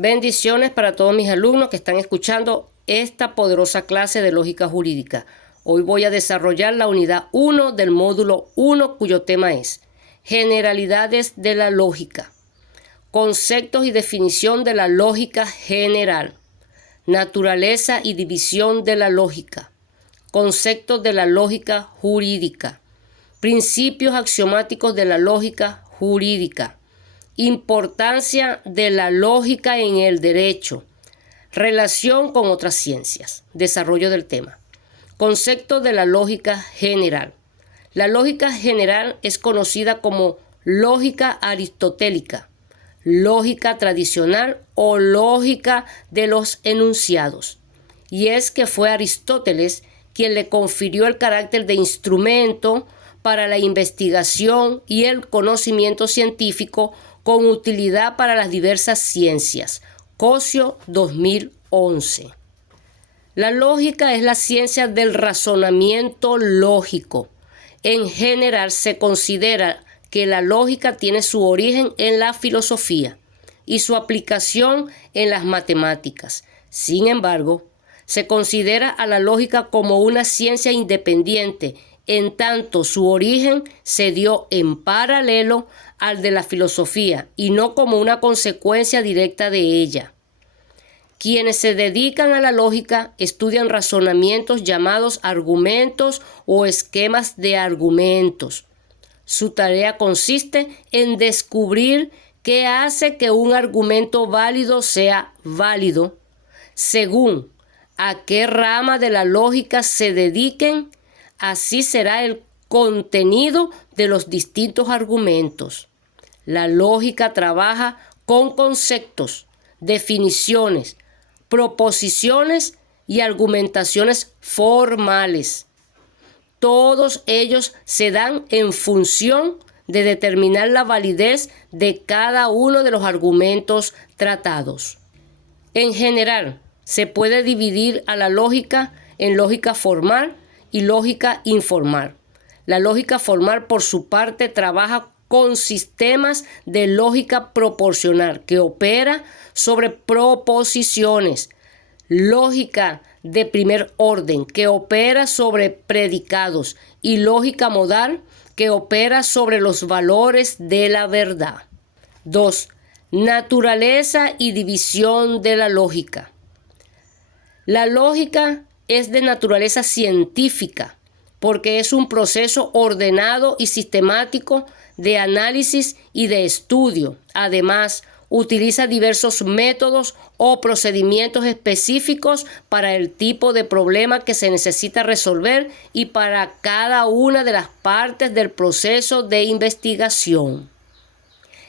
Bendiciones para todos mis alumnos que están escuchando esta poderosa clase de lógica jurídica. Hoy voy a desarrollar la unidad 1 del módulo 1, cuyo tema es Generalidades de la lógica, conceptos y definición de la lógica general, naturaleza y división de la lógica, conceptos de la lógica jurídica, principios axiomáticos de la lógica jurídica, importancia de la lógica en el derecho, relación con otras ciencias, desarrollo del tema. Concepto de la lógica general. La lógica general es conocida como lógica aristotélica, lógica tradicional o lógica de los enunciados. Y es que fue Aristóteles quien le confirió el carácter de instrumento para la investigación y el conocimiento científico con utilidad para las diversas ciencias. Cosio 2011. La lógica es la ciencia del razonamiento lógico. En general se considera que la lógica tiene su origen en la filosofía y su aplicación en las matemáticas. Sin embargo, se considera a la lógica como una ciencia independiente, en tanto su origen se dio en paralelo al de la filosofía y no como una consecuencia directa de ella. Quienes se dedican a la lógica estudian razonamientos llamados argumentos o esquemas de argumentos. Su tarea consiste en descubrir qué hace que un argumento válido sea válido, según a qué rama de la lógica se dediquen. Así será el contenido de los distintos argumentos. La lógica trabaja con conceptos, definiciones, proposiciones y argumentaciones formales. Todos ellos se dan en función de determinar la validez de cada uno de los argumentos tratados. En general, se puede dividir a la lógica en lógica formal y lógica informal. La lógica formal, por su parte, trabaja con sistemas de lógica proporcional que opera sobre proposiciones, lógica de primer orden que opera sobre predicados y lógica modal que opera sobre los valores de la verdad. 2. Naturaleza y división de la lógica. La lógica es de naturaleza científica porque es un proceso ordenado y sistemático de análisis y de estudio. Además, utiliza diversos métodos o procedimientos específicos para el tipo de problema que se necesita resolver y para cada una de las partes del proceso de investigación.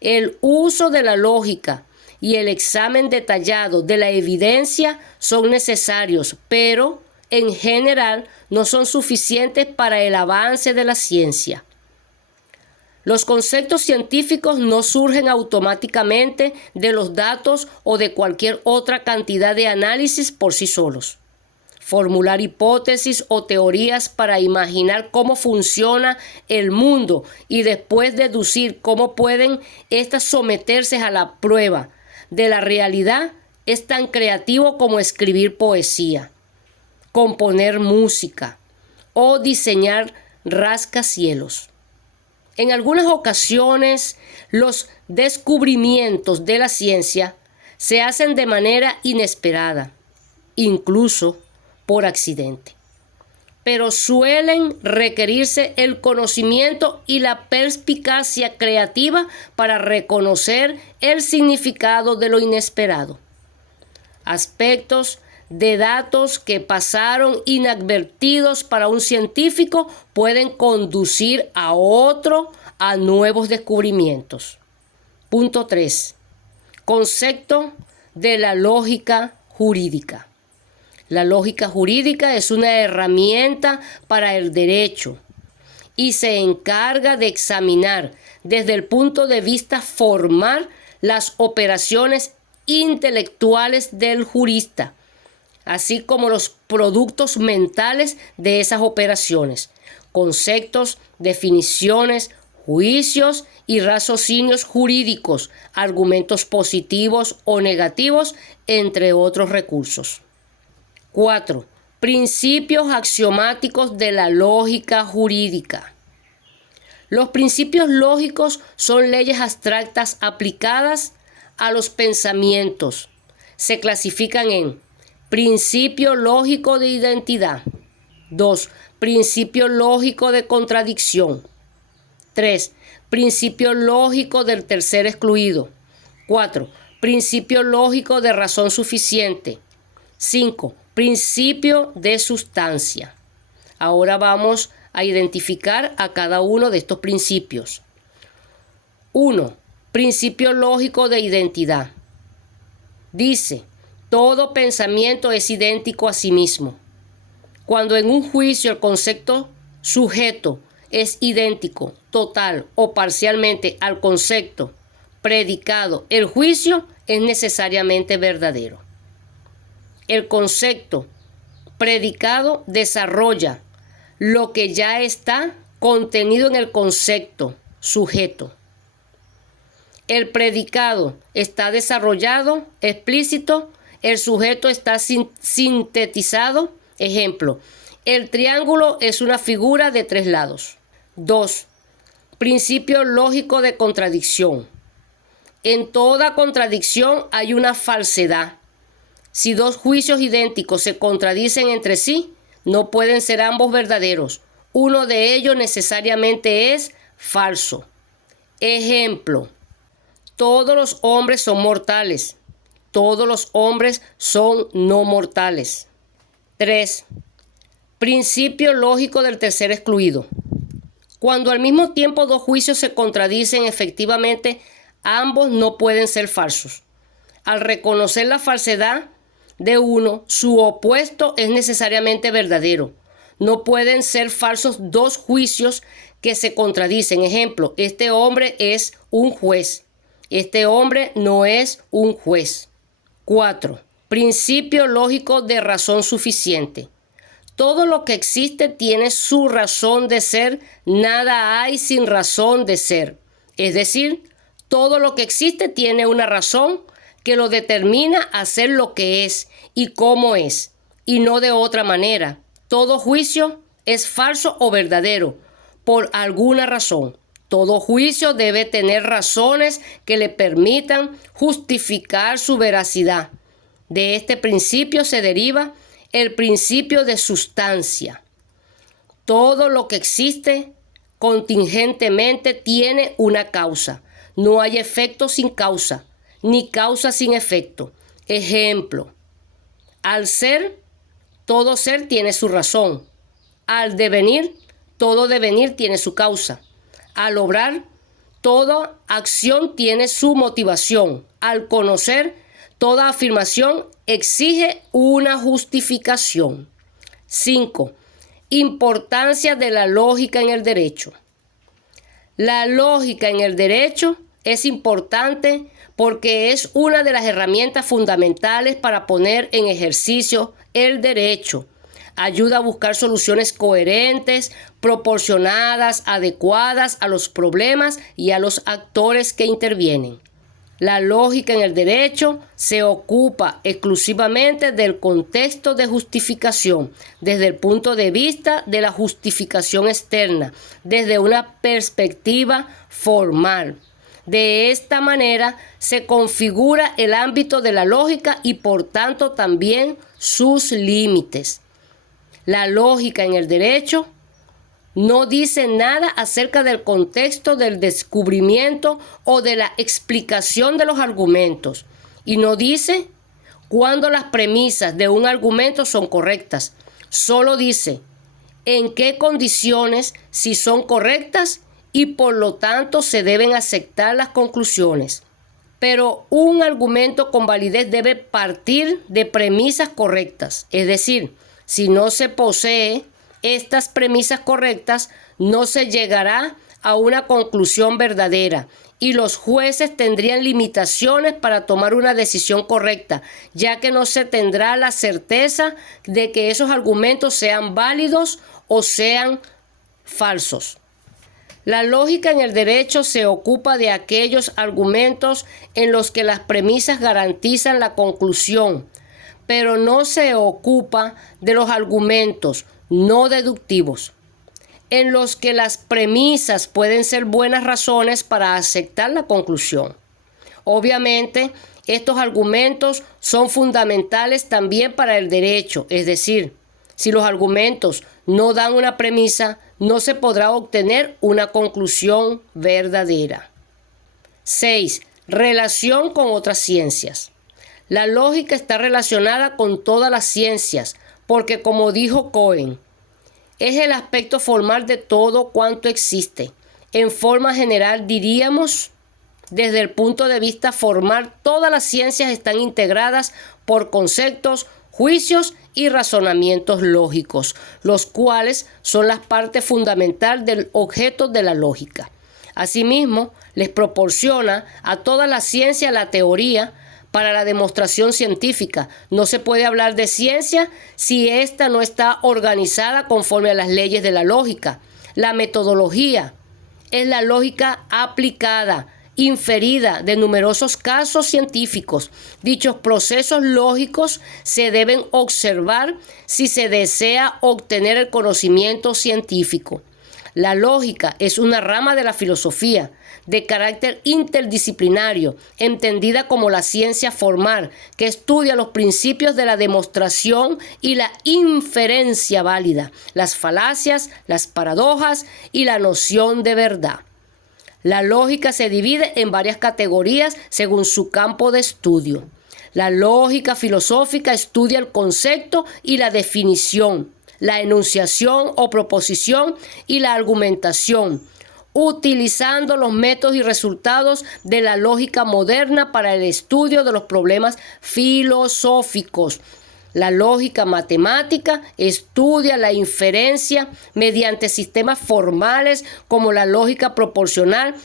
El uso de la lógica y el examen detallado de la evidencia son necesarios, pero en general no son suficientes para el avance de la ciencia. Los conceptos científicos no surgen automáticamente de los datos o de cualquier otra cantidad de análisis por sí solos. Formular hipótesis o teorías para imaginar cómo funciona el mundo y después deducir cómo pueden éstas someterse a la prueba de la realidad es tan creativo como escribir poesía, componer música o diseñar rascacielos. En algunas ocasiones, los descubrimientos de la ciencia se hacen de manera inesperada, incluso por accidente. Pero suelen requerirse el conocimiento y la perspicacia creativa para reconocer el significado de lo inesperado. Aspectos de datos que pasaron inadvertidos para un científico pueden conducir a otro a nuevos descubrimientos. Punto 3. Concepto de la lógica jurídica. La lógica jurídica es una herramienta para el derecho y se encarga de examinar desde el punto de vista formal las operaciones intelectuales del jurista, así como los productos mentales de esas operaciones, conceptos, definiciones, juicios y raciocinios jurídicos, argumentos positivos o negativos, entre otros recursos. 4. Principios axiomáticos de la lógica jurídica. Los principios lógicos son leyes abstractas aplicadas a los pensamientos. Se clasifican en principio lógico de identidad. 2. Principio lógico de contradicción. 3. Principio lógico del tercer excluido. 4. Principio lógico de razón suficiente. 5. Principio de sustancia. Ahora vamos a identificar a cada uno de estos principios. 1. Principio lógico de identidad. Dice, todo pensamiento es idéntico a sí mismo. Cuando en un juicio el concepto sujeto es idéntico, total o parcialmente al concepto predicado, el juicio es necesariamente verdadero. El concepto predicado desarrolla lo que ya está contenido en el concepto sujeto. El predicado está desarrollado, explícito, el sujeto está sintetizado. Ejemplo, el triángulo es una figura de 3 lados. 2. Principio lógico de contradicción. En toda contradicción hay una falsedad. Si 2 juicios idénticos se contradicen entre sí, no pueden ser ambos verdaderos. Uno de ellos necesariamente es falso. Ejemplo, todos los hombres son mortales. Todos los hombres son no mortales. 3. Principio lógico del tercer excluido. Cuando al mismo tiempo 2 juicios se contradicen, efectivamente, ambos no pueden ser falsos. Al reconocer la falsedad de uno, su opuesto es necesariamente verdadero. No pueden ser falsos 2 juicios que se contradicen. Ejemplo, este hombre es un juez. Este hombre no es un juez. 4. Principio lógico de razón suficiente. Todo lo que existe tiene su razón de ser. Nada hay sin razón de ser. Es decir, todo lo que existe tiene una razón que lo determina a ser lo que es y cómo es, y no de otra manera. Todo juicio es falso o verdadero por alguna razón. Todo juicio debe tener razones que le permitan justificar su veracidad. De este principio se deriva el principio de sustancia. Todo lo que existe contingentemente tiene una causa. No hay efecto sin causa, ni causa sin efecto. Ejemplo, al ser, todo ser tiene su razón. Al devenir, todo devenir tiene su causa. Al obrar, toda acción tiene su motivación. Al conocer, toda afirmación exige una justificación. 5. Importancia de la lógica en el derecho. La lógica en el derecho es importante porque es una de las herramientas fundamentales para poner en ejercicio el derecho. Ayuda a buscar soluciones coherentes, proporcionadas, adecuadas a los problemas y a los actores que intervienen. La lógica en el derecho se ocupa exclusivamente del contexto de justificación, desde el punto de vista de la justificación externa, desde una perspectiva formal. De esta manera se configura el ámbito de la lógica y por tanto también sus límites. La lógica en el derecho no dice nada acerca del contexto del descubrimiento o de la explicación de los argumentos y no dice cuándo las premisas de un argumento son correctas. Solo dice en qué condiciones si son correctas y por lo tanto se deben aceptar las conclusiones. Pero un argumento con validez debe partir de premisas correctas, es decir, si no se posee estas premisas correctas, no se llegará a una conclusión verdadera y los jueces tendrían limitaciones para tomar una decisión correcta, ya que no se tendrá la certeza de que esos argumentos sean válidos o sean falsos. La lógica en el derecho se ocupa de aquellos argumentos en los que las premisas garantizan la conclusión, pero no se ocupa de los argumentos no deductivos, en los que las premisas pueden ser buenas razones para aceptar la conclusión. Obviamente, estos argumentos son fundamentales también para el derecho, es decir, si los argumentos no dan una premisa, no se podrá obtener una conclusión verdadera. 6. Relación con otras ciencias. La lógica está relacionada con todas las ciencias, porque como dijo Cohen, es el aspecto formal de todo cuanto existe. En forma general diríamos, desde el punto de vista formal, todas las ciencias están integradas por conceptos, juicios y razonamientos lógicos, los cuales son la parte fundamental del objeto de la lógica. Asimismo, les proporciona a toda la ciencia la teoría para la demostración científica. No se puede hablar de ciencia si ésta no está organizada conforme a las leyes de la lógica. La metodología es la lógica aplicada, inferida de numerosos casos científicos. Dichos procesos lógicos se deben observar si se desea obtener el conocimiento científico. La lógica es una rama de la filosofía de carácter interdisciplinario, entendida como la ciencia formal, que estudia los principios de la demostración y la inferencia válida, las falacias, las paradojas y la noción de verdad. La lógica se divide en varias categorías según su campo de estudio. La lógica filosófica estudia el concepto y la definición, la enunciación o proposición y la argumentación, utilizando los métodos y resultados de la lógica moderna para el estudio de los problemas filosóficos. La lógica matemática estudia la inferencia mediante sistemas formales como la lógica proporcional.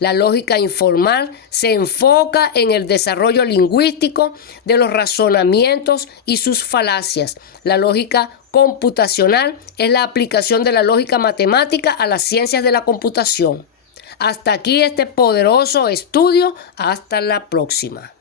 La lógica informal se enfoca en el desarrollo lingüístico de los razonamientos y sus falacias. La lógica computacional es la aplicación de la lógica matemática a las ciencias de la computación. Hasta aquí este poderoso estudio. Hasta la próxima.